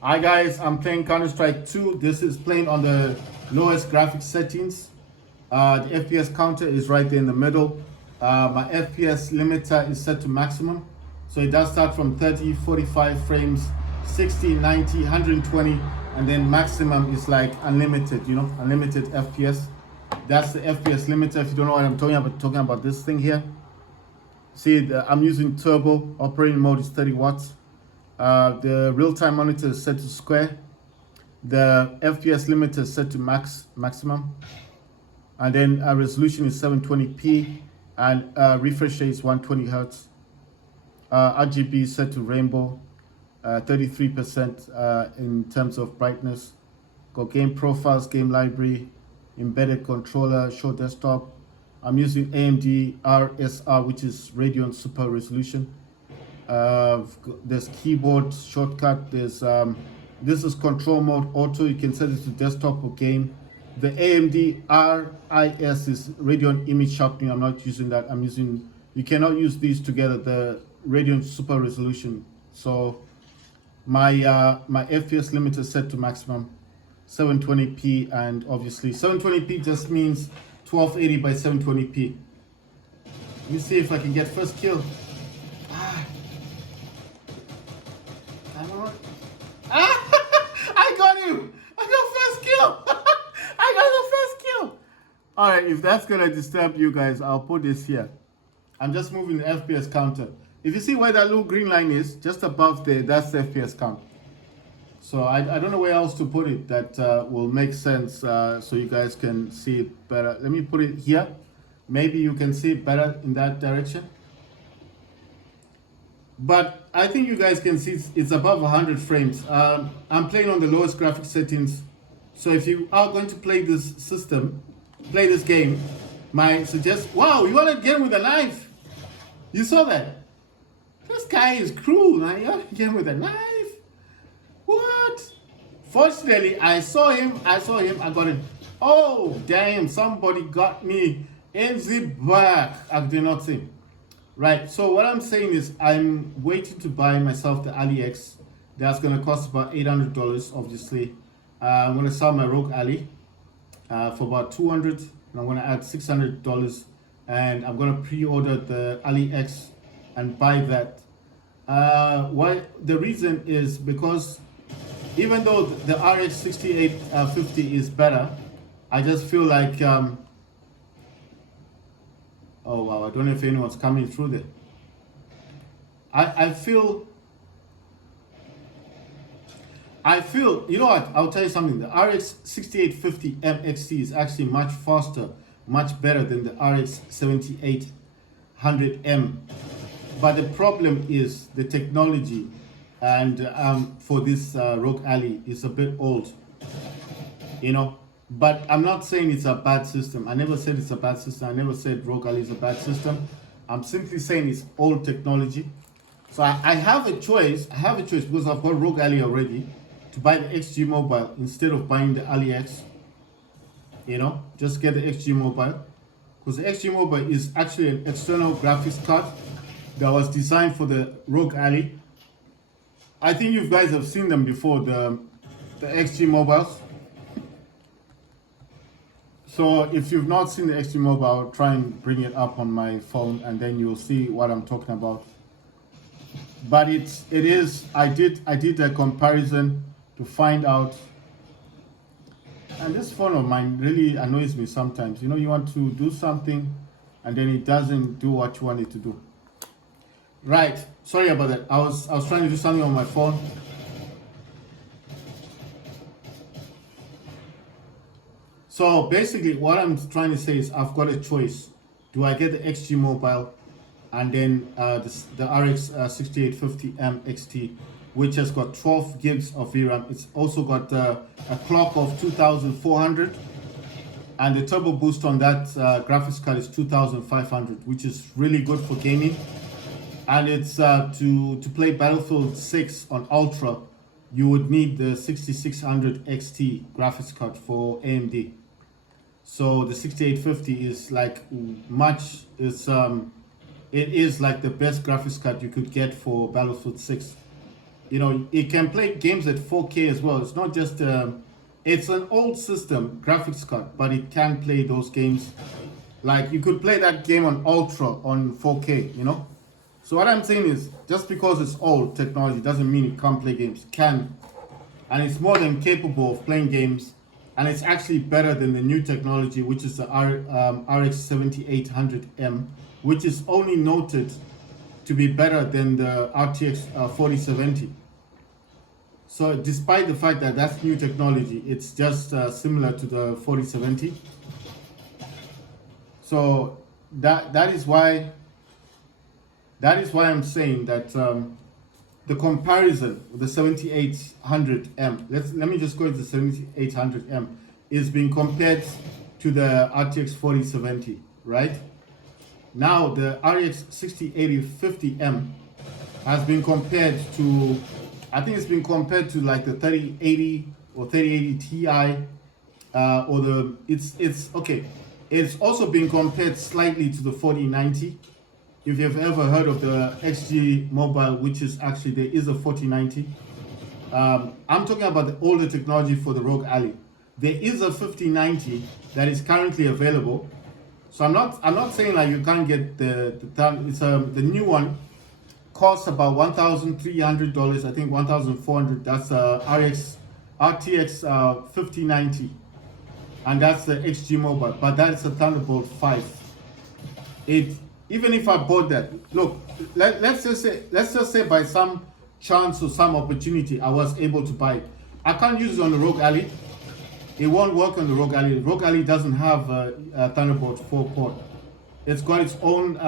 Hi guys, I'm playing Counter-Strike 2. This is playing on the lowest graphics settings. The FPS counter is right there in the middle. My FPS limiter is set to maximum. So it does start from 30, 45 frames, 60, 90, 120, and then maximum is like unlimited, unlimited FPS. That's the FPS limiter. If you don't know what I'm talking about this thing here. See, I'm using turbo. Operating mode is 30 watts. The real-time monitor is set to square. The FPS limiter is set to maximum. And then resolution is 720p and refresh rate is 120 hertz. RGB is set to rainbow, 33% in terms of brightness. Got game profiles, game library, embedded controller, show desktop. I'm using AMD RSR, which is Radeon Super Resolution. There's keyboard shortcut. There's this is control mode auto. You can set it to desktop or game. The AMD RIS is Radeon Image Sharpening. I'm not using that. You cannot use these together. The Radeon Super Resolution. So my FPS limiter is set to maximum, 720p, and obviously 720p just means 1280 by 720p. Let me see if I can get first kill. I got him! I got first kill! I got the first kill! Alright, if that's gonna disturb you guys, I'll put this here. I'm just moving the FPS counter. If you see where that little green line is, just above there, that's the FPS count. So I don't know where else to put it that will make sense so you guys can see it better. Let me put it here. Maybe you can see it better in that direction. But I think you guys can see it's above 100 frames. I'm playing on the lowest graphics settings. So if you are going to play this game, my suggest, wow, you want to get with a knife? You saw that? This guy is cruel, man. You want to get with a knife? What? Fortunately, I saw him, I got him. Oh, damn, somebody got me in the back. I did not see. Right, so what I'm saying is I'm waiting to buy myself the Ally X. That's going to cost about $800, obviously. I'm going to sell my ROG Ally for about $200, and I'm going to add $600, and I'm going to pre-order the Ally X and buy that. Why? The reason is because even though the RX 6850 is better, I just feel like oh wow, I don't know if anyone's coming through there. I feel, you know what, I'll tell you something. The RX 6850 MXT is actually much faster, much better than the RX 7800M. But the problem is the technology, and for this ROG Ally is a bit old, But I'm not saying it's a bad system. I never said it's a bad system. I never said ROG Ally is a bad system. I'm simply saying it's old technology. So I have a choice. I have a choice because I've got ROG Ally already to buy the XG Mobile instead of buying the Ally X. Just get the XG Mobile, because the XG Mobile is actually an external graphics card that was designed for the ROG Ally. I think you guys have seen them before, the XG Mobiles. So if you've not seen the XG Mobile, I'll try and bring it up on my phone and then you'll see what I'm talking about. But it is, I did a comparison to find out, and this phone of mine really annoys me sometimes. You want to do something and then it doesn't do what you want it to do. Right, sorry about that. I was trying to do something on my phone. So basically what I'm trying to say is I've got a choice. Do I get the XG Mobile and then the RX 6850M XT, which has got 12 gigs of VRAM. It's also got a clock of 2400, and the turbo boost on that graphics card is 2500, which is really good for gaming. And it's to play Battlefield 6 on Ultra, you would need the 6600 XT graphics card for AMD. So the 6850 is like it is like the best graphics card you could get for Battlefield 6. You know, it can play games at 4K as well. It's not just it's an old system graphics card, but it can play those games. Like you could play that game on ultra on 4K, you know. So what I'm saying is, just because it's old technology doesn't mean it can't play games. It can, and it's more than capable of playing games, and it's actually better than the new technology, which is the RX 7800M, which is only noted to be better than the RTX 4070. So despite the fact that that's new technology, it's just similar to the 4070. So that is why I'm saying that the comparison with the 7800M, let me just go to the 7800M, is being compared to the RTX 4070, right? Now the RX 6080-50M has been compared to, I think it's been compared to like the 3080 or 3080 Ti, or the it's okay. It's also been compared slightly to the 4090. If you've ever heard of the XG Mobile, which is actually, there is a 4090. I'm talking about the older technology for the ROG Ally. There is a 5090 that is currently available. So I'm not saying like you can't get the new one costs about $1,300, I think $1,400. That's RTX 5090, and that's the XG Mobile, but that's a Thunderbolt 5. Even if I bought that, look, let's just say by some chance or some opportunity I was able to buy it. I can't use it on the ROG Ally. It won't work on the ROG Ally. ROG Ally doesn't have a Thunderbolt 4 port. It's got its own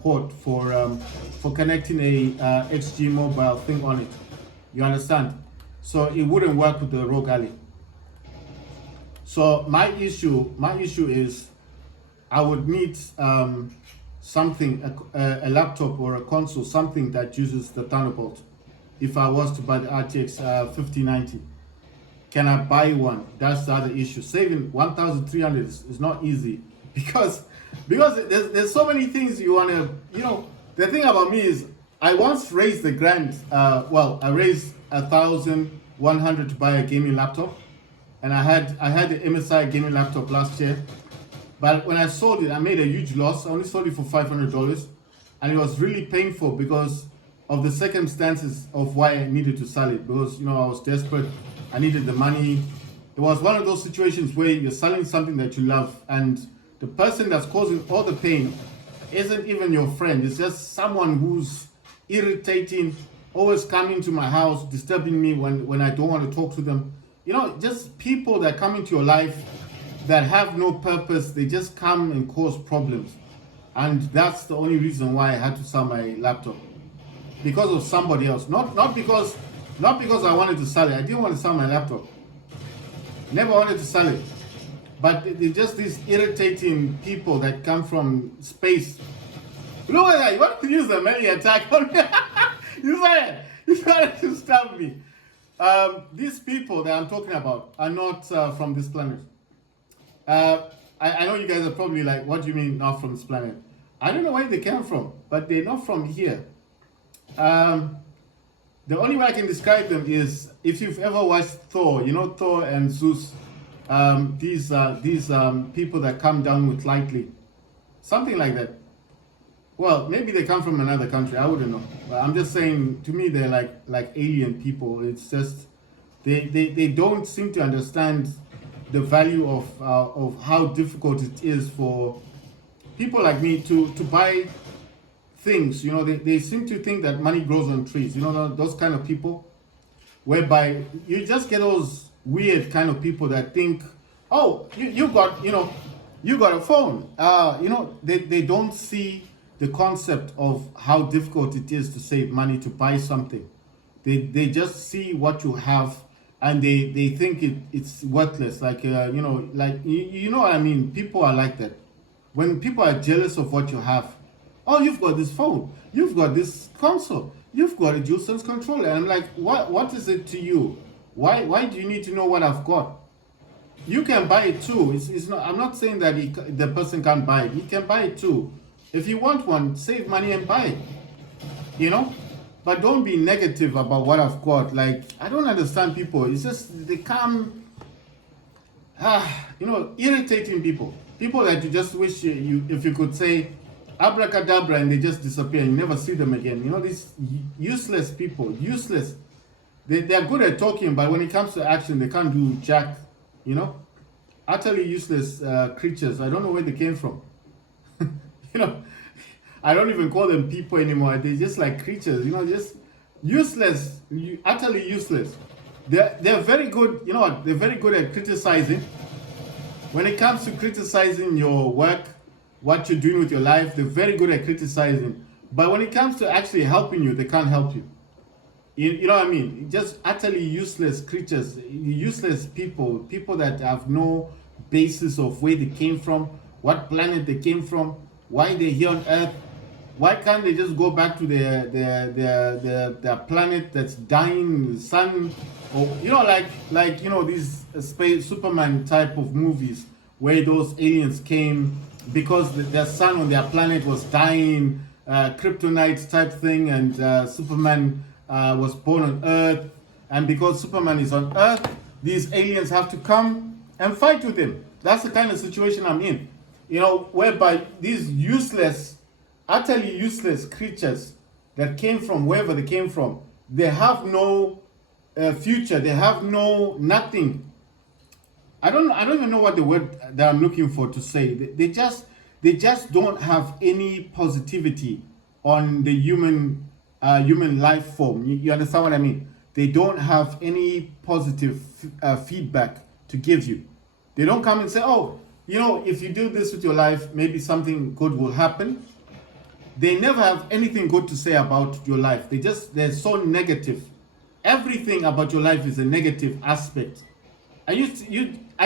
port for connecting a XG Mobile thing on it. You understand? So it wouldn't work with the ROG Ally. So my issue is I would need something, a laptop or a console, something that uses the Thunderbolt. If I was to buy the RTX 5090, can I buy one? That's the other issue. Saving 1,300 is not easy because there's so many things you want to, you know. The thing about me is I once raised the grand. I raised 1,100 to buy a gaming laptop, and I had the MSI gaming laptop last year. But when I sold it, I made a huge loss. I only sold it for $500, and it was really painful because of the circumstances of why I needed to sell it. Because, you know, I was desperate. I needed the money. It was one of those situations where you're selling something that you love, and the person that's causing all the pain isn't even your friend. It's just someone who's irritating, always coming to my house, disturbing me when I don't want to talk to them. You know, just people that come into your life that have no purpose. They just come and cause problems. And that's the only reason why I had to sell my laptop. Because of somebody else. Not because I wanted to sell it. I didn't want to sell my laptop. Never wanted to sell it. But they're just these irritating people that come from space. Look at that. You want to use a melee attack on me? You started to stab me. These people that I'm talking about are not from this planet. I know you guys are probably like, what do you mean not from this planet? I don't know where they came from, but they're not from here. The only way I can describe them is if you've ever watched Thor, you know Thor and Zeus, these people that come down with lightly, something like that. Well, maybe they come from another country. I wouldn't know. But I'm just saying, to me, they're like alien people. It's just they don't seem to understand the value of how difficult it is for people like me to buy things. You know, they seem to think that money grows on trees. You know, those kind of people, whereby you just get those weird kind of people that think, oh, you got a phone. You know, they don't see the concept of how difficult it is to save money to buy something. They just see what you have, and they think it's worthless. Like you know what I mean. People are like that. When people are jealous of what you have, oh, you've got this phone, you've got this console, you've got a dual sense controller, and I'm like, what is it to you? Why do you need to know what I've got? You can buy it too. It's not. I'm not saying that the person can't buy it. He can buy it too. If you want one, save money and buy it. You know. but don't be negative about what I've got. Like, I don't understand people. It's just they come, irritating people. People that you just wish you if you could say abracadabra and they just disappear. You never see them again. These useless people, useless. They're good at talking, but when it comes to action, they can't do jack. Utterly useless creatures. I don't know where they came from. I don't even call them people anymore. They're just like creatures, just useless, utterly useless. They're very good, they're very good at criticizing. When it comes to criticizing your work, what you're doing with your life, they're very good at criticizing. But when it comes to actually helping you, they can't help you. You know what I mean? Just utterly useless creatures, useless people that have no basis of where they came from, what planet they came from, why they're here on Earth. Why can't they just go back to their planet that's dying, the sun, or these space Superman type of movies where those aliens came because their sun on their planet was dying, kryptonite type thing, and Superman was born on Earth, and because Superman is on Earth, these aliens have to come and fight with him. That's the kind of situation I'm in, whereby these utterly useless creatures that came from wherever they came from, they have no future. They have nothing. I don't even know what the word that I'm looking for to say. They just don't have any positivity on the human life form. You understand what I mean? They don't have any positive feedback to give you. They don't come and say, oh, if you do this with your life, maybe something good will happen. They never have anything good to say about your life. They're so negative. Everything about your life is a negative aspect. I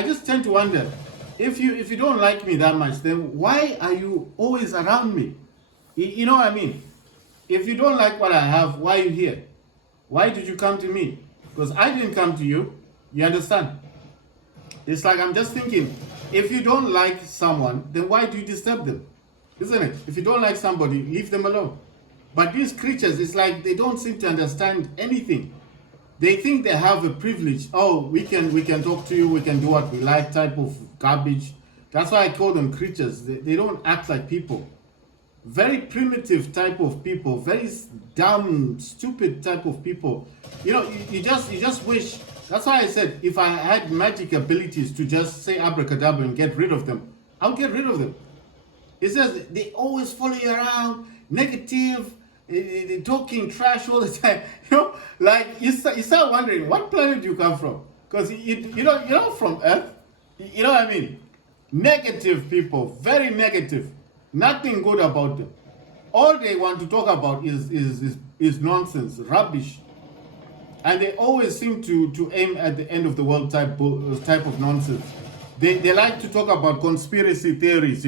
just tend to wonder, if you don't like me that much, then why are you always around me? You know what I mean? If you don't like what I have, why are you here? Why did you come to me? Because I didn't come to you. You understand? It's like I'm just thinking, if you don't like someone, then why do you disturb them? Isn't it? If you don't like somebody, leave them alone. But these creatures, it's like they don't seem to understand anything. They think they have a privilege. Oh, we can talk to you, we can do what we like, type of garbage. That's why I call them creatures. They don't act like people. Very primitive type of people, very dumb, stupid type of people. You just wish. That's why I said, if I had magic abilities to just say abracadabra and get rid of them, I would get rid of them. It says they always follow you around, negative, they talking trash all the time. Like you start wondering, what planet do you come from? Because you're not from Earth. You know what I mean? Negative people, very negative. Nothing good about them. All they want to talk about is nonsense, rubbish. And they always seem to aim at the end of the world type of nonsense. They like to talk about conspiracy theories,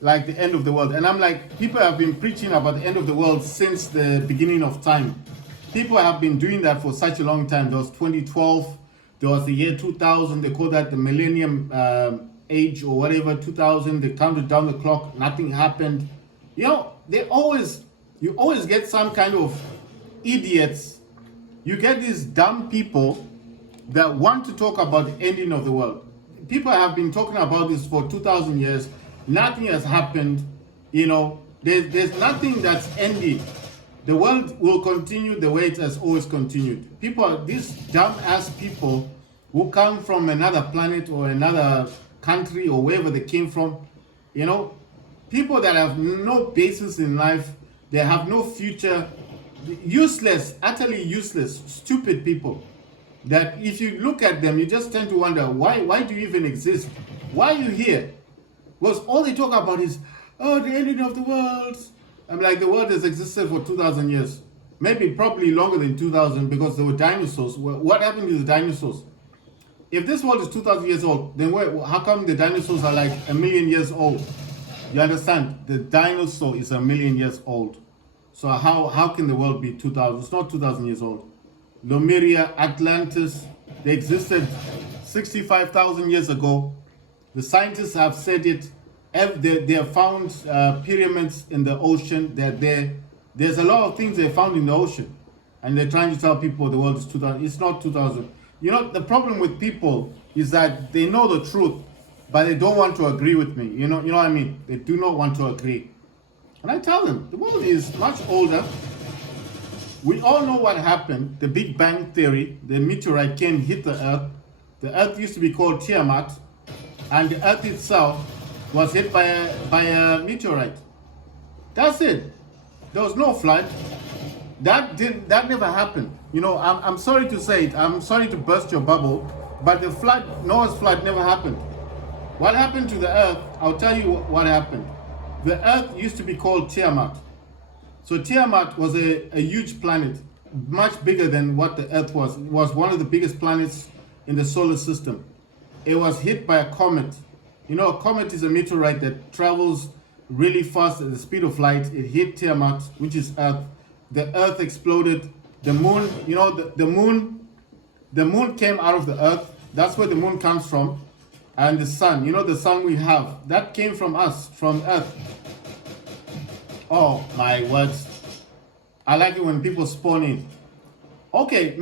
like the end of the world. And I'm like, people have been preaching about the end of the world since the beginning of time. People have been doing that for such a long time. There was 2012, there was the year 2000, they call that the millennium age or whatever, 2000, they counted down the clock, nothing happened. You always get some kind of idiots. You get these dumb people that want to talk about the ending of the world. People have been talking about this for 2,000 years. Nothing has happened. There's nothing that's ended. The world will continue the way it has always continued. These dumb ass people who come from another planet or another country or wherever they came from, people that have no basis in life, they have no future, useless, utterly useless, stupid people. That if you look at them, you just tend to wonder, why do you even exist? Why are you here? Because all they talk about is, the ending of the world. I'm like, the world has existed for 2,000 years. Probably longer than 2,000 because there were dinosaurs. What happened to the dinosaurs? If this world is 2,000 years old, then how come the dinosaurs are like 1,000,000 years old? You understand? The dinosaur is 1,000,000 years old. So how can the world be 2,000? It's not 2,000 years old. Lemuria, Atlantis, they existed 65,000 years ago. The scientists have said it. They have found pyramids in the ocean. They're there. There's a lot of things they found in the ocean, and they're trying to tell people the world is 2000. It's not 2000. You know, the problem with people is that they know the truth, but they don't want to agree with me. You know what I mean? They do not want to agree. And I tell them, the world is much older. We all know what happened. The Big Bang Theory, the meteorite came, hit the Earth. The Earth used to be called Tiamat, and the Earth itself was hit by a meteorite. That's it. There was no flood. That never happened. You know, I'm sorry to say it. I'm sorry to burst your bubble, but the flood, Noah's flood, never happened. What happened to the Earth? I'll tell you what happened. The Earth used to be called Tiamat. So Tiamat was a huge planet, much bigger than what the Earth was. It was one of the biggest planets in the solar system. It was hit by a comet. You know, a comet is a meteorite that travels really fast at the speed of light. It hit Tiamat, which is Earth. The Earth exploded. The moon, you know, the moon came out of the Earth. That's where the moon comes from. And the sun, you know, the sun we have, that came from us, from Earth. Oh my words. I like it when people spawn in. Okay,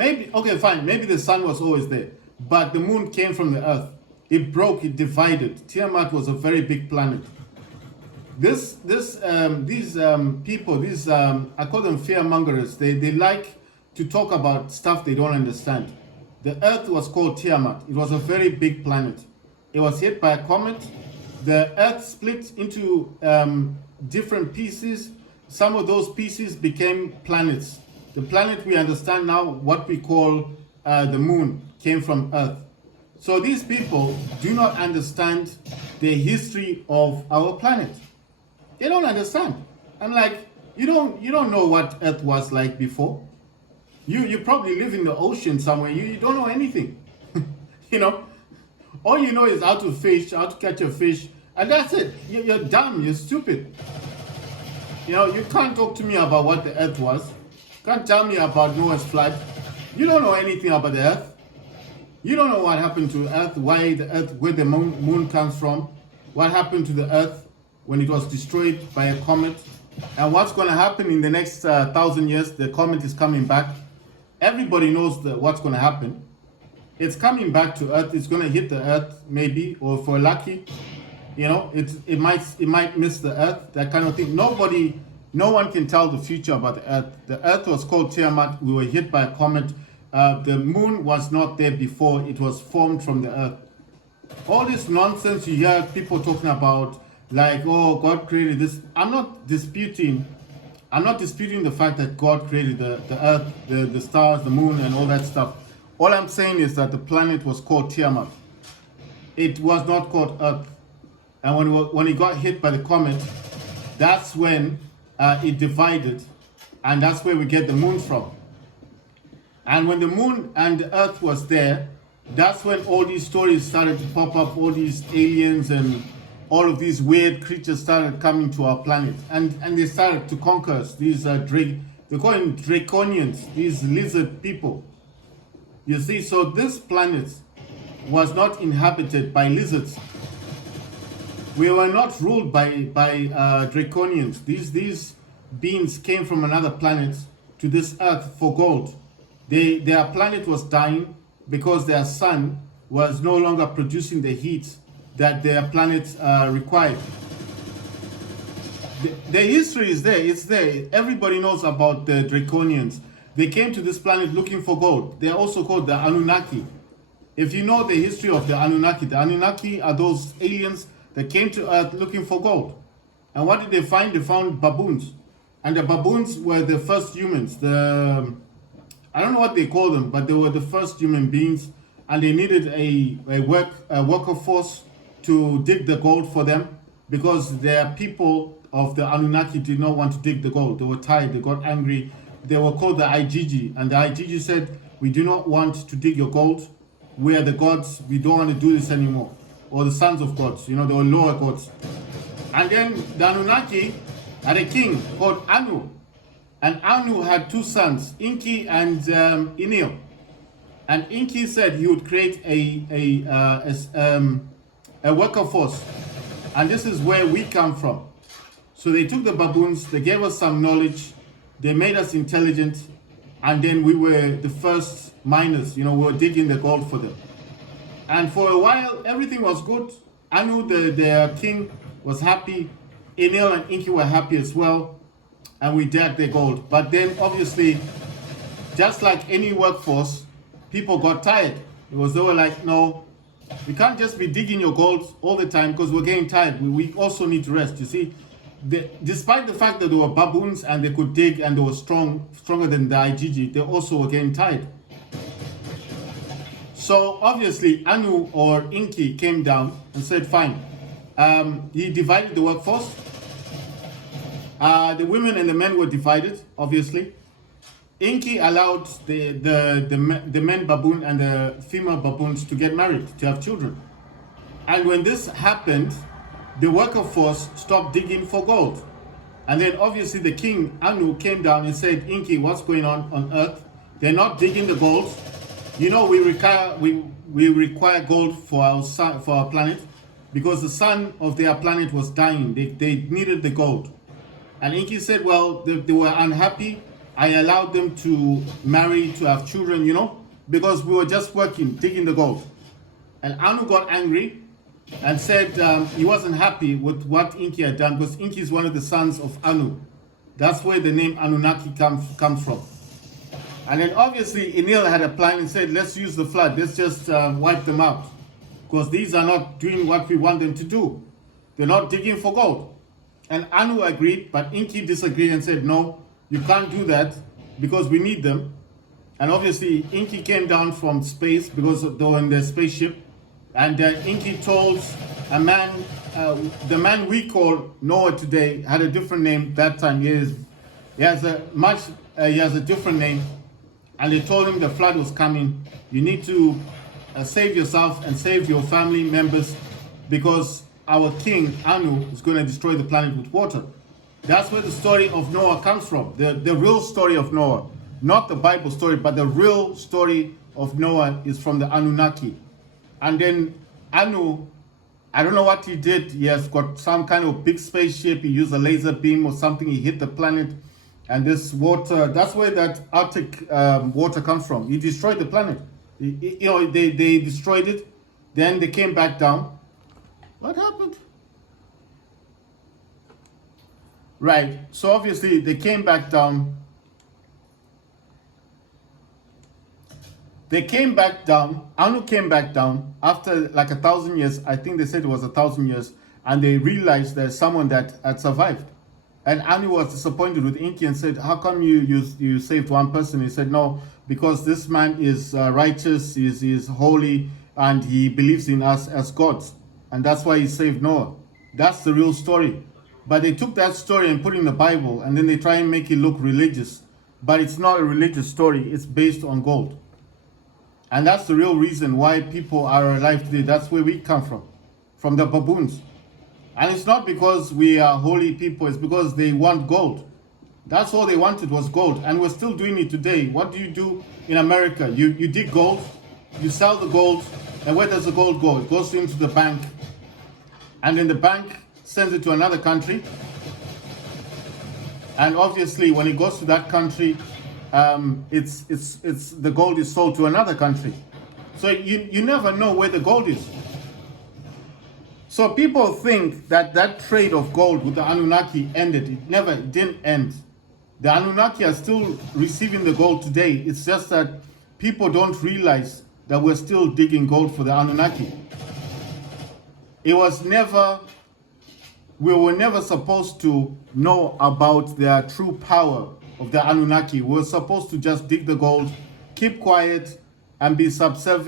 fine. Maybe the sun was always there. But the moon came from the Earth. It broke, it divided. Tiamat was a very big planet. These people, I call them fearmongers. They like to talk about stuff they don't understand. The Earth was called Tiamat. It was a very big planet. It was hit by a comet. The Earth split into different pieces. Some of those pieces became planets. The planet we understand now, what we call the moon, came from Earth. So these people do not understand the history of our planet. They don't understand. I'm like, you don't know what Earth was like before. You probably live in the ocean somewhere. You don't know anything. You know, all you know is how to fish, how to catch a fish, and that's it. You're dumb. You're stupid. You know, you can't talk to me about what the Earth was. Can't tell me about Noah's flood. You don't know anything about the Earth. You don't know what happened to Earth, why the Earth, where the moon comes from, what happened to the Earth when it was destroyed by a comet, and what's going to happen in the next 1,000 years. The comet is coming back. Everybody knows what's going to happen. It's coming back to Earth. It's going to hit the Earth, maybe, or for lucky, you know, it might miss the Earth, that kind of thing. No one can tell the future about the Earth. The Earth was called Tiamat. We were hit by a comet. The moon was not there before. It was formed from the Earth. All this nonsense you hear people talking about, like, oh, God created this. I'm not disputing the fact that God created the Earth, the stars, the moon, and all that stuff. All I'm saying is that the planet was called Tiamat. It was not called Earth. And when it got hit by the comet, that's when it divided, and that's where we get the moon from. And when the moon and the Earth was there, that's when all these stories started to pop up, all these aliens and all of these weird creatures started coming to our planet. And they started to conquer us. These they call them draconians, these lizard people. You see, so this planet was not inhabited by lizards. We were not ruled by draconians. These beings came from another planet to this Earth for gold. Their planet was dying because their sun was no longer producing the heat that their planet required. The history is there. It's there. Everybody knows about the draconians. They came to this planet looking for gold. They are also called the Anunnaki. If you know the history of the Anunnaki are those aliens that came to Earth looking for gold. And what did they find? They found baboons. And the baboons were the first humans. I don't know what they call them, but they were the first human beings, and they needed a worker force to dig the gold for them, because their people of the Anunnaki did not want to dig the gold. They were tired, they got angry. They were called the Igigi, and the Igigi said, we do not want to dig your gold. We are the gods, we don't want to do this anymore. Or the sons of gods, you know, they were lower gods. And then the Anunnaki had a king called Anu. And Anu had two sons, Inki and Enlil. And Inki said he would create a worker force. And this is where we come from. So they took the baboons, they gave us some knowledge, They made us intelligent, and then we were the first miners. We were digging the gold for them. And for a while, everything was good. Anu, the king, was happy. Enil and Inky were happy as well. And we dug the gold. But then, obviously, just like any workforce, people got tired. They were like, no, we can't just be digging your gold all the time because we're getting tired. We also need to rest. You see, despite the fact that they were baboons and they could dig and they were stronger than the IGG, they also were getting tired. So obviously, Anu or Inky came down and said, fine. He divided the workforce. The women and the men were divided, obviously. Inky allowed the men baboon and the female baboons to get married, to have children. And when this happened, the worker force stopped digging for gold. And then obviously the king, Anu, came down and said, Inky, what's going on earth? They're not digging the gold. We require gold for our sun, for our planet, because the sun of their planet was dying. They needed the gold. And Inky said, well, they were unhappy. I allowed them to marry, to have children, because we were just working, digging the gold. And Anu got angry and said he wasn't happy with what Inky had done, because Inky is one of the sons of Anu. That's where the name Anunnaki comes from. And then obviously Enil had a plan and said, let's use the flood, let's just wipe them out. Because these are not doing what we want them to do. They're not digging for gold. And Anu agreed, but Inky disagreed and said, no, you can't do that because we need them. And obviously Inky came down from space because they were in their spaceship. And Inky told a man, the man we call Noah today had a different name that time. He has a different name. And they told him the flood was coming. You need to save yourself and save your family members because our king, Anu, is going to destroy the planet with water. That's where the story of Noah comes from. The real story of Noah. Not the Bible story, but the real story of Noah is from the Anunnaki. And then Anu, I don't know what he did. He has got some kind of big spaceship. He used a laser beam or something. He hit the planet. And this water, that's where that Arctic water comes from. He destroyed the planet. They destroyed it. Then they came back down. What happened? Right. So obviously they came back down. They came back down. Anu came back down after like 1,000 years. I think they said it was 1,000 years. And they realized there's someone that had survived. And Anu was disappointed with Inky and said, how come you saved one person? He said, no, because this man is righteous, he is holy, and he believes in us as gods. And that's why he saved Noah. That's the real story. But they took that story and put it in the Bible, and then they try and make it look religious. But it's not a religious story. It's based on gold. And that's the real reason why people are alive today. That's where we come from the baboons. And it's not because we are holy people, it's because they want gold. That's all they wanted was gold. And we're still doing it today. What do you do in America? You dig gold, you sell the gold, and where does the gold go? It goes into the bank. And then the bank sends it to another country. And obviously when it goes to that country, it's the gold is sold to another country. So you never know where the gold is. So people think that trade of gold with the Anunnaki ended. It didn't end. The Anunnaki are still receiving the gold today. It's just that people don't realize that we're still digging gold for the Anunnaki. We were never supposed to know about their true power of the Anunnaki. We were supposed to just dig the gold, keep quiet, and be submissive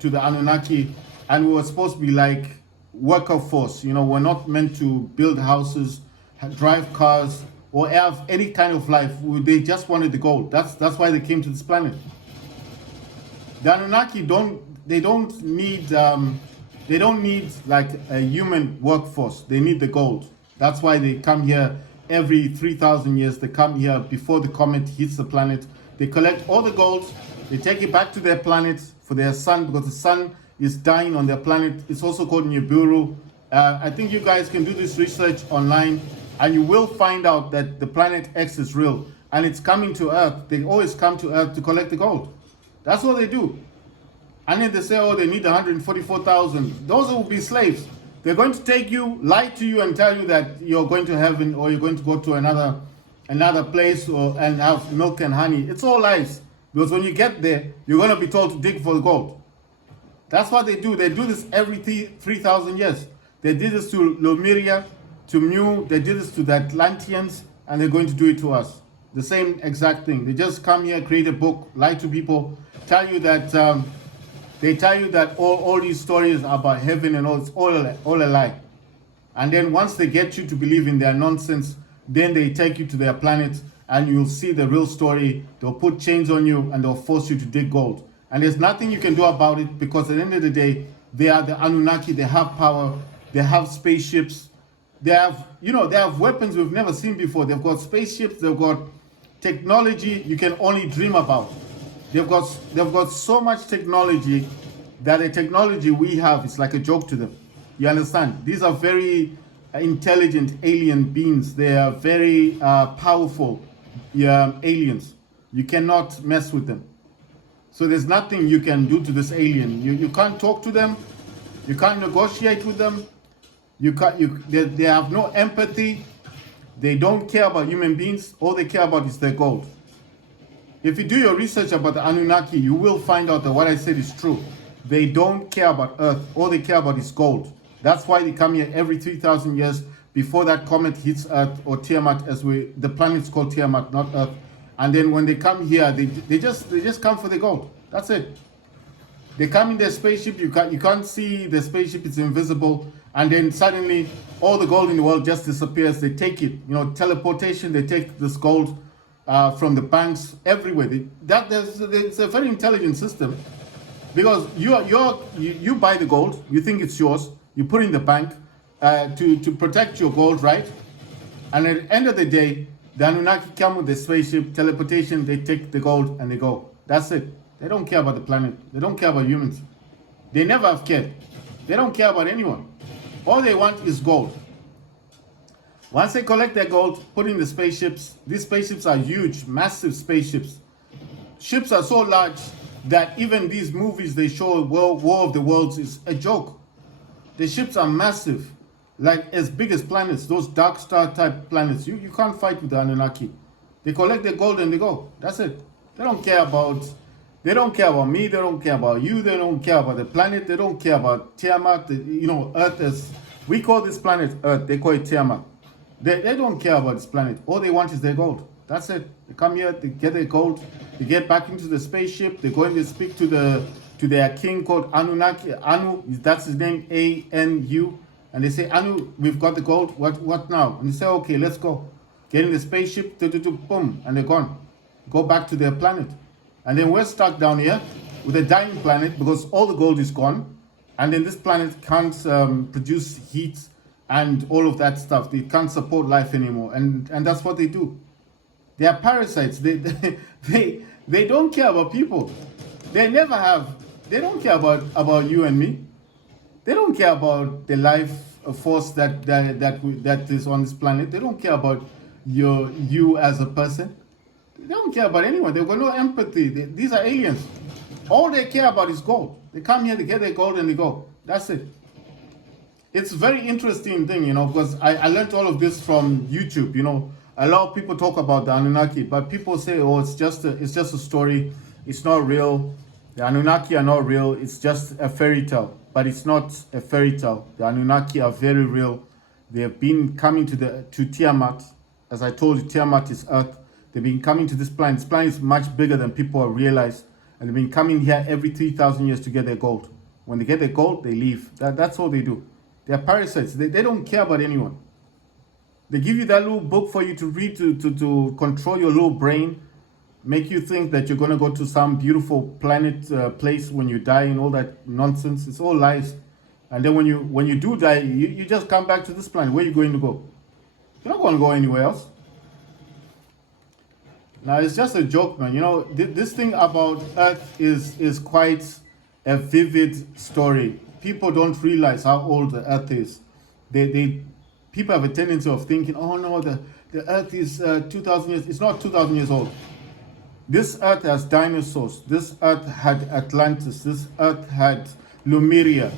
to the Anunnaki. And we were supposed to be like worker force. We're not meant to build houses, drive cars, or have any kind of life. They just wanted the gold. That's why they came to this planet. The Anunnaki don't need like a human workforce. They need the gold. That's why they come here every 3,000 years. They come here before the comet hits the planet. They collect all the gold. They take it back to their planet for their sun, because the sun is dying on their planet. It's also called Nibiru. I think you guys can do this research online. and you will find out that the planet X is real and it's coming to Earth. They always come to Earth to collect the gold. That's what they do. And then they say, oh, they need 144,000. Those will be slaves. They're going to take you, lie to you, and tell you that you're going to heaven or you're going to go to another place and have milk and honey. It's all lies. Because when you get there, you're going to be told to dig for the gold. That's what they do. They do this every 3,000 years. They did this to Lemuria, to Mu. They did this to the Atlanteans, and they're going to do it to us. The same exact thing. They just come here, create a book, lie to people, tell you that all these stories about heaven and all, it's all a lie. And then once they get you to believe in their nonsense, then they take you to their planet and you'll see the real story. They'll put chains on you and they'll force you to dig gold. And there's nothing you can do about it, because at the end of the day, they are the Anunnaki. They have power. They have spaceships. They have weapons we've never seen before. They've got spaceships. They've got technology you can only dream about. They've got so much technology that the technology we have is like a joke to them. You understand? These are very intelligent alien beings. They are very powerful aliens. You cannot mess with them. So there's nothing you can do to this alien. You can't talk to them. You can't negotiate with them. They have no empathy. They don't care about human beings. All they care about is their gold. If you do your research about the Anunnaki, you will find out that what I said is true. They don't care about Earth. All they care about is gold. That's why they come here every 3,000 years before that comet hits Earth, or Tiamat, the planet's called Tiamat, not Earth. And then when they come here, they just come for the gold. That's it. They come in their spaceship. You can't see the spaceship. It's invisible. And then suddenly all the gold in the world just disappears. They take it. Teleportation. They take this gold from the banks everywhere. It's a very intelligent system, because you buy the gold. You think it's yours. You put it in the bank to protect your gold, right? And at the end of the day, the Anunnaki come with the spaceship, teleportation, they take the gold and they go. That's it. They don't care about the planet. They don't care about humans. They never have cared. They don't care about anyone. All they want is gold. Once they collect their gold, put in the spaceships. These spaceships are huge, massive spaceships. Ships are so large that even these movies they show, War of the Worlds, is a joke. The ships are massive. Like as big as planets, those dark star type planets. You can't fight with the Anunnaki. They collect their gold and they go. That's it. They don't care about me, they don't care about you, they don't care about the planet, they don't care about Tiamat. Earth is, we call this planet Earth, they call it Tiamat. They don't care about this planet. All they want is their gold. That's it. They come here, they get their gold, they get back into the spaceship, they go and they speak to their king called Anunnaki. Anu, that's his name, A-N-U. And they say, Anu, we've got the gold. What now? And they say, okay, let's go. Get in the spaceship, boom, and they're gone. Go back to their planet. And then we're stuck down here with a dying planet because all the gold is gone. And then this planet can't produce heat and all of that stuff. They can't support life anymore. And that's what they do. They are parasites. They don't care about people. They never have. They don't care about you and me. They don't care about the life force that is on this planet. They don't care about you as a person. They don't care about anyone. They've got no empathy. These are aliens. All they care about is gold. They come here, they get their gold, and they go. That's it. It's a very interesting thing, because I learned all of this from YouTube. A lot of people talk about the Anunnaki, but people say, oh, it's just a story. It's not real. The Anunnaki are not real. It's just a fairy tale. But it's not a fairy tale. The Anunnaki are very real. They have been coming to Tiamat. As I told you, Tiamat is Earth. They've been coming to this planet. This planet is much bigger than people realize. And they've been coming here every 3,000 years to get their gold. When they get their gold, they leave. That's all they do. They're parasites. They don't care about anyone. They give you that little book for you to read to control your little brain. Make you think that you're going to go to some beautiful planet place when you die and all that nonsense. It's all lies. And then when you do die, you just come back to this planet. Where are you going to go? You're not going to go anywhere else. Now, it's just a joke, man. This thing about Earth is quite a vivid story. People don't realize how old the Earth is. people have a tendency of thinking, oh no, the earth is 2,000 years. It's not 2,000 years old. This earth has dinosaurs. This earth had Atlantis. This earth had Lemuria.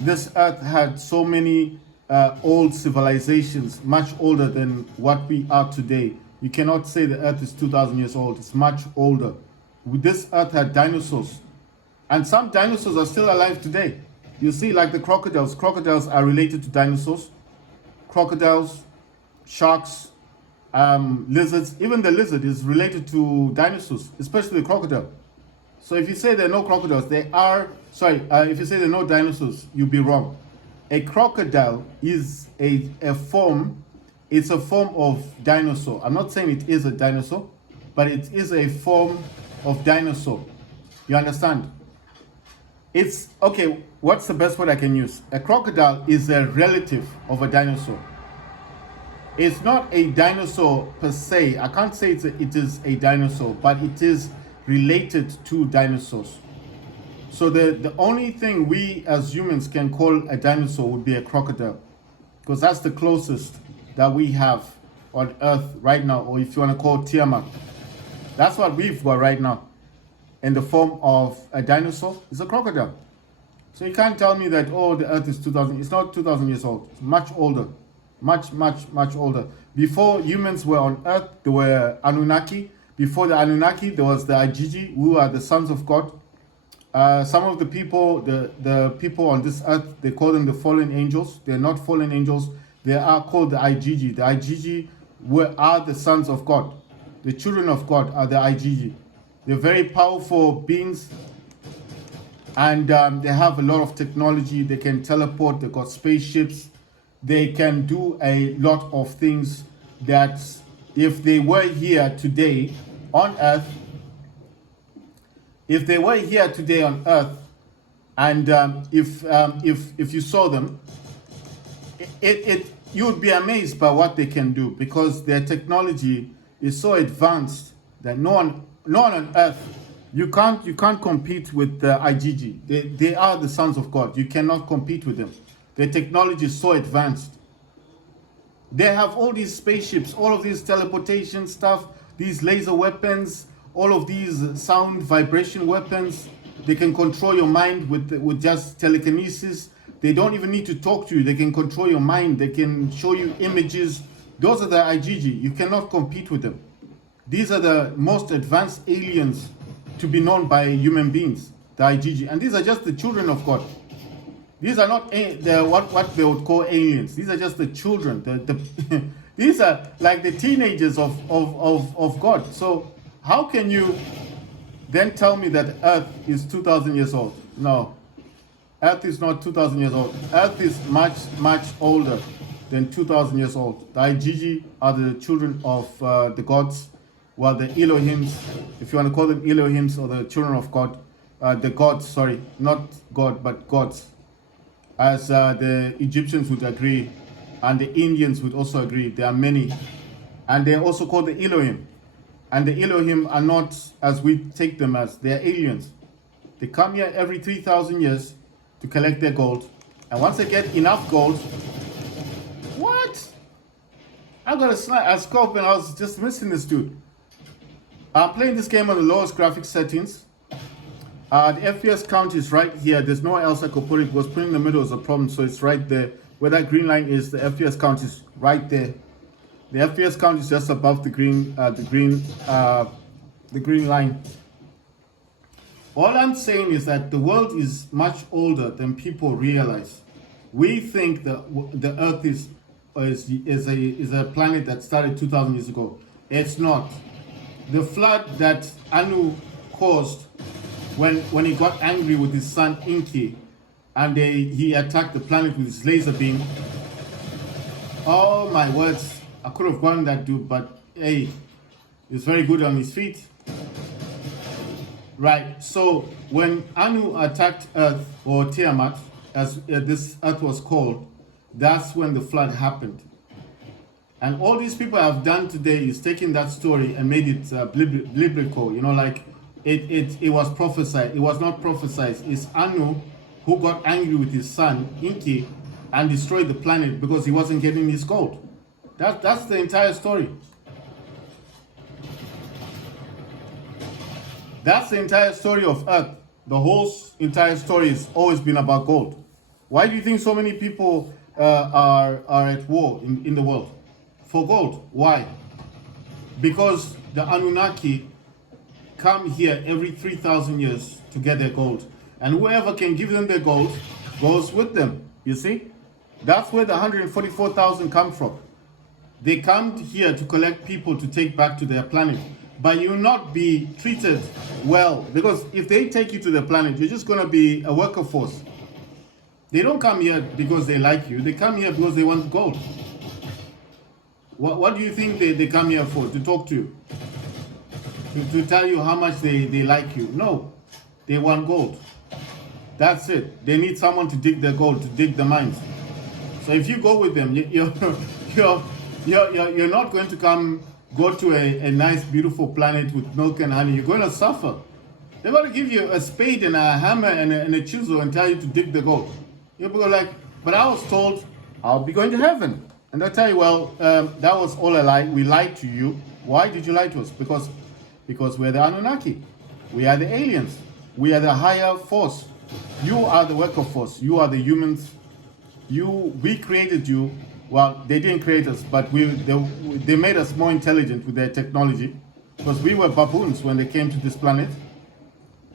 This earth had so many old civilizations, much older than what we are today. You cannot say the earth is 2,000 years old. It's much older. This earth had dinosaurs. And some dinosaurs are still alive today. You see, like the crocodiles. Crocodiles are related to dinosaurs. Crocodiles, sharks, lizards. Even the lizard is related to dinosaurs, especially the crocodile. So if you say there are no crocodiles, there are, if you say there are no dinosaurs, you'll be wrong. A crocodile is a form, it's a form of dinosaur. I'm not saying it is a dinosaur, but it is a form of dinosaur. You understand? It's, okay, what's the best word I can use? A crocodile is a relative of a dinosaur. It's not a dinosaur per se. I can't say it is a dinosaur, but it is related to dinosaurs. So the only thing we as humans can call a dinosaur would be a crocodile, because that's the closest that we have on Earth right now, or if you want to call Tiamat. That's what we've got right now in the form of a dinosaur. It's a crocodile. So you can't tell me that, oh, the Earth is 2,000. It's not 2,000 years old. It's much older. Much, much, much older. Before humans were on Earth, there were Anunnaki. Before the Anunnaki, there was the Igigi, who are the sons of God. Some of the people, the people on this earth, they call them the fallen angels. They're not fallen angels. They are called the Igigi. The Igigi are the sons of God. The children of God are the Igigi. They're very powerful beings, and they have a lot of technology. They can teleport. They've got spaceships. They can do a lot of things that if they were here today on Earth, and if you saw them, you would be amazed by what they can do, because their technology is so advanced that no one on Earth, you can't compete with the Igigi. They are the sons of God. You cannot compete with them. Their technology is so advanced. They have all these spaceships, all of these teleportation stuff, these laser weapons, all of these sound vibration weapons. They can control your mind with just telekinesis. They don't even need to talk to you. They can control your mind. They can show you images. Those are the Igigi. You cannot compete with them. These are the most advanced aliens to be known by human beings, the Igigi. And these are just the children of God. These are not what they would call aliens. These are just the children. These are like the teenagers of God. So how can you then tell me that Earth is 2,000 years old? No, Earth is not 2,000 years old. Earth is much, much older than 2,000 years old. The Igigi are the children of the gods, while the Elohims, if you want to call them Elohims, or the children of God, the gods, sorry, not God, but gods, as the Egyptians would agree, and the Indians would also agree. There are many, and they're also called the Elohim. And the Elohim are not as we take them as. They're aliens. They come here every 3,000 years to collect their gold. And once they get enough gold, what? I got a scope and I was just missing this dude. I'm playing this game on the lowest graphics settings. The FPS count is right here. There's nowhere else I could put it. Because putting in the middle is a problem, so it's right there. Where that green line is, the FPS count is right there. The FPS count is just above the green line. All I'm saying is that the world is much older than people realize. We think that the Earth is a planet that started 2,000 years ago. It's not. The flood that Anu caused when he got angry with his son Inki, and he attacked the planet with his laser beam. Oh my words. I could have gotten that dude, but hey, he's very good on his feet. Right, so when Anu attacked Earth, or Tiamat, as this Earth was called, that's when the flood happened. And all these people have done today is taking that story and made it biblical, you know, like it was prophesied. It was not prophesied. It's Anu who got angry with his son, Inki, and destroyed the planet because he wasn't getting his gold. That's the entire story. That's the entire story of Earth. The whole entire story has always been about gold. Why do you think so many people are at war in the world? For gold. Why? Because the Anunnaki come here every 3,000 years to get their gold. And whoever can give them their gold goes with them. You see? That's where the 144,000 come from. They come here to collect people to take back to their planet. But you will not be treated well, because if they take you to the planet, you're just going to be a worker force. They don't come here because they like you. They come here because they want gold. What do you think they come here for? To talk to you? To tell you how much they like you? No. They want gold. That's it. They need someone to dig their gold, to dig the mines. So if you go with them, you're not going to go to a nice, beautiful planet with milk and honey. You're going to suffer. They're going to give you a spade and a hammer and a chisel and tell you to dig the gold. You'll be like, but I was told I'll be going to heaven. And they'll tell you, well, that was all a lie. We lied to you. Why did you lie to us? Because we're the Anunnaki. We are the aliens. We are the higher force. You are the worker force. You are the humans. We created you. Well, they didn't create us, but they made us more intelligent with their technology, because we were baboons when they came to this planet.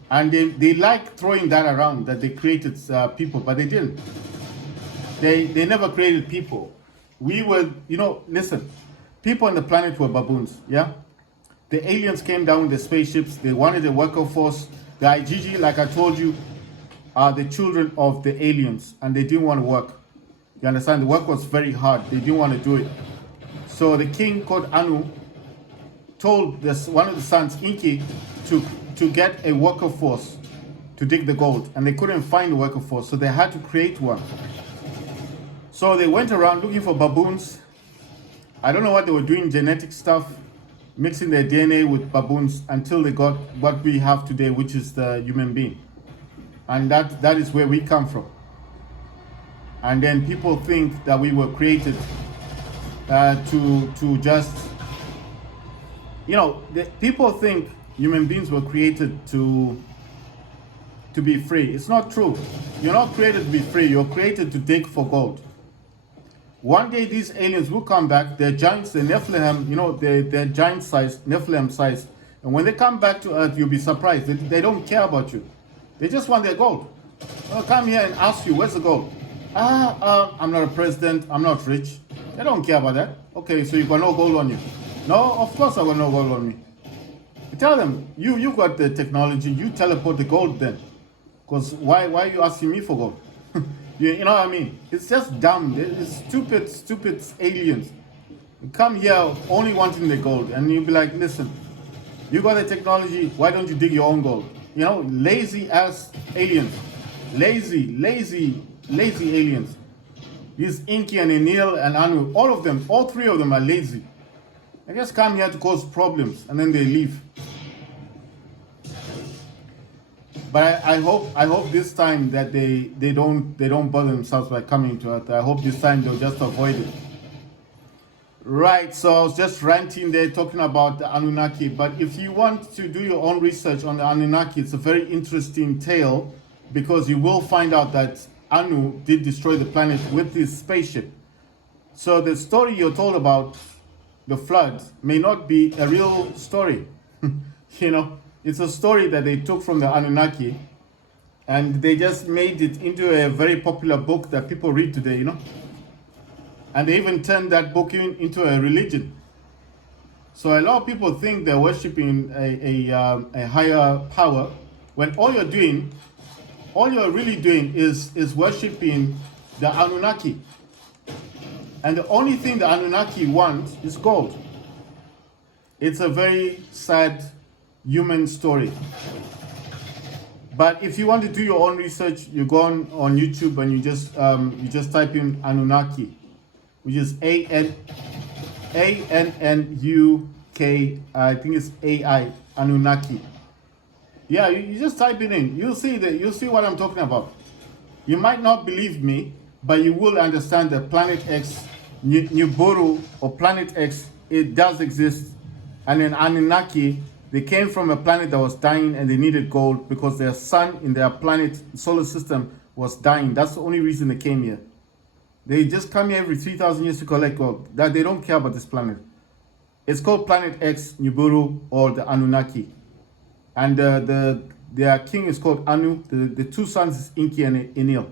And they like throwing that around, that they created people, but they didn't. They never created people. We were, listen, people on the planet were baboons, yeah? The aliens came down with the spaceships. They wanted a worker force. The IGG, like I told you, are the children of the aliens, and they didn't want to work. You understand? The work was very hard. They didn't want to do it. So the king called Anu told one of the sons, Inki, to get a worker force to dig the gold. And they couldn't find a worker force, so they had to create one. So they went around looking for baboons. I don't know what they were doing, genetic stuff, mixing their DNA with baboons, until they got what we have today, which is the human being. And that is where we come from. And then people think that we were created to just, people think human beings were created to be free. It's not true. You're not created to be free. You're created to dig for gold. One day these aliens will come back. They're giants, they're Nephilim, they're giant size, Nephilim size. And when they come back to Earth, you'll be surprised. They don't care about you. They just want their gold. They'll come here and ask you, where's the gold? I'm not a president, I'm not rich. They don't care about that. Okay, so you got no gold on you. No, of course I got no gold on me. You tell them, you got the technology, you teleport the gold then. Because why are you asking me for gold? You know what I mean? It's just dumb. It's stupid aliens. You come here only wanting the gold, and you'll be like, listen, you got the technology, why don't you dig your own gold? Lazy ass aliens. Lazy aliens. These Inky and Enil and Anu, all three of them are lazy. They just come here to cause problems and then they leave. But I hope this time that they don't bother themselves by coming to Earth. I hope this time they'll just avoid it. Right, so I was just ranting there talking about the Anunnaki. But if you want to do your own research on the Anunnaki, it's a very interesting tale, because you will find out that Anu did destroy the planet with his spaceship. So the story you're told about the flood may not be a real story. It's a story that they took from the Anunnaki, and they just made it into a very popular book that people read today, And they even turned that book into a religion. So a lot of people think they're worshiping a higher power, when all you're really doing is worshiping the Anunnaki. And the only thing the Anunnaki want is gold. It's a very sad human story. But if you want to do your own research, you go on YouTube and you just type in Anunnaki, which is ANNUK, I think it's AI, Anunnaki. You just type it in. You'll see what I'm talking about. You might not believe me, but you will understand that Planet X, Nibiru, or Planet X, it does exist. And in Anunnaki, they came from a planet that was dying and they needed gold because their sun in their planet solar system was dying. That's the only reason they came here. They just come here every 3,000 years to collect gold. That they don't care about this planet. It's called Planet X, Nibiru, or the Anunnaki. And their king is called Anu. The two sons is Inki and Enil.